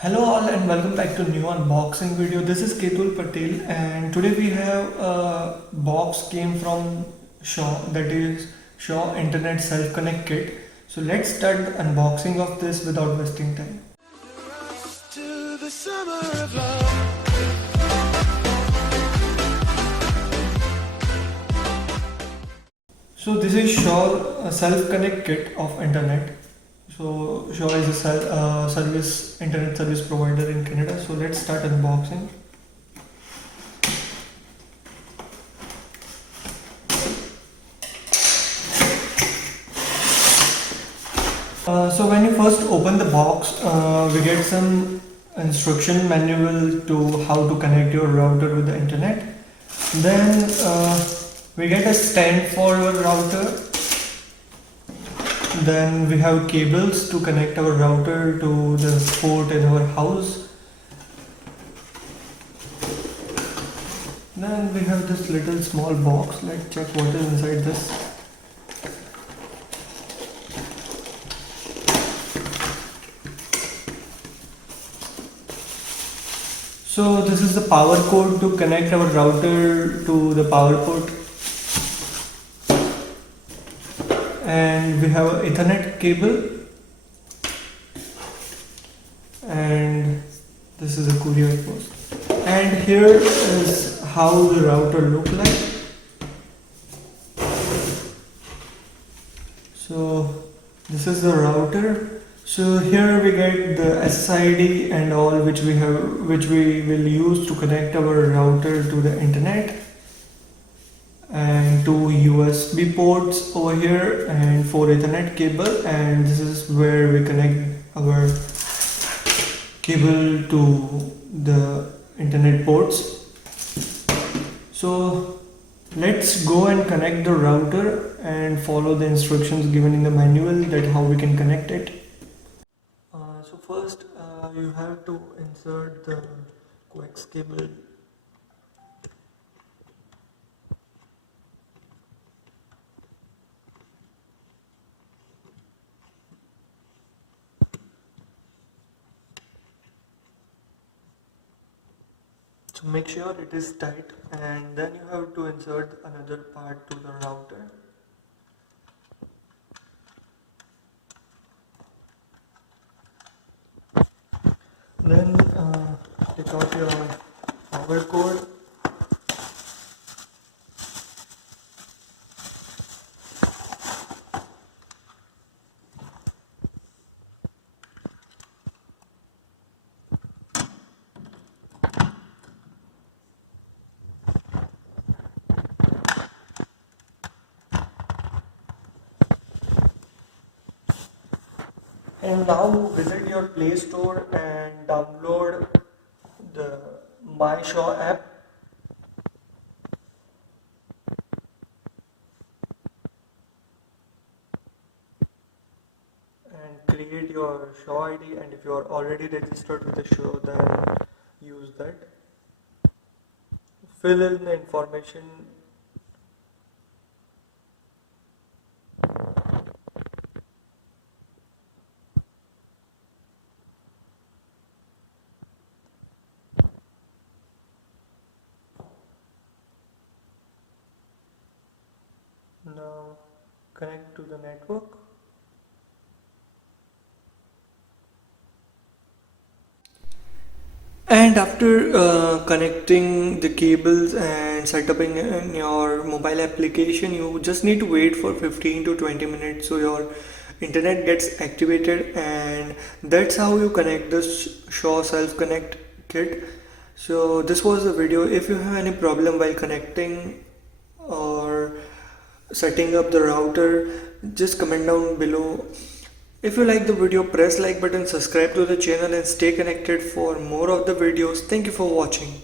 Hello all and welcome back to new unboxing video. This is Ketul Patel and today we have a box came from Shaw, that is Shaw Internet Self-Connect Kit. So let's start the unboxing of this without wasting time. To the summer of love. So this is Shaw Self-Connect Kit of Internet. So Shaw is a internet service provider in Canada. So let's start unboxing. So when you first open the box, we get some instruction manual to how to connect your router with the internet. Then we get a stand for your router. Then we have cables to connect our router to the port in our house. Then we have this little small box. Let's check what is inside this. So this is the power cord to connect our router to the power port. And we have an Ethernet cable. And this is a courier post. And here is how the router look like. So this is the router. So here we get the SSID and all which we will use to connect our router to the internet, and two USB ports over here and 4 Ethernet cable, and this is where we connect our cable to the internet ports. So let's go and connect the router and follow the instructions given in the manual that how we can connect it. So first you have to insert the coax cable. So make sure it is tight, and then you have to insert another part to the router. Then take out your power cord. And now visit your Play Store and download the My Shaw app. And create your Shaw ID, and if you are already registered with the Shaw, then use that. Fill in the information. Now connect to the network. And after connecting the cables and setting in your mobile application, you just need to wait for 15 to 20 minutes so your internet gets activated, and that's how you connect the Shaw Self-Connect kit. So this was the video. If you have any problem while connecting or setting up the router, just comment down below. If you like the video, press like button, subscribe to the channel and stay connected for more of the videos. Thank you for watching.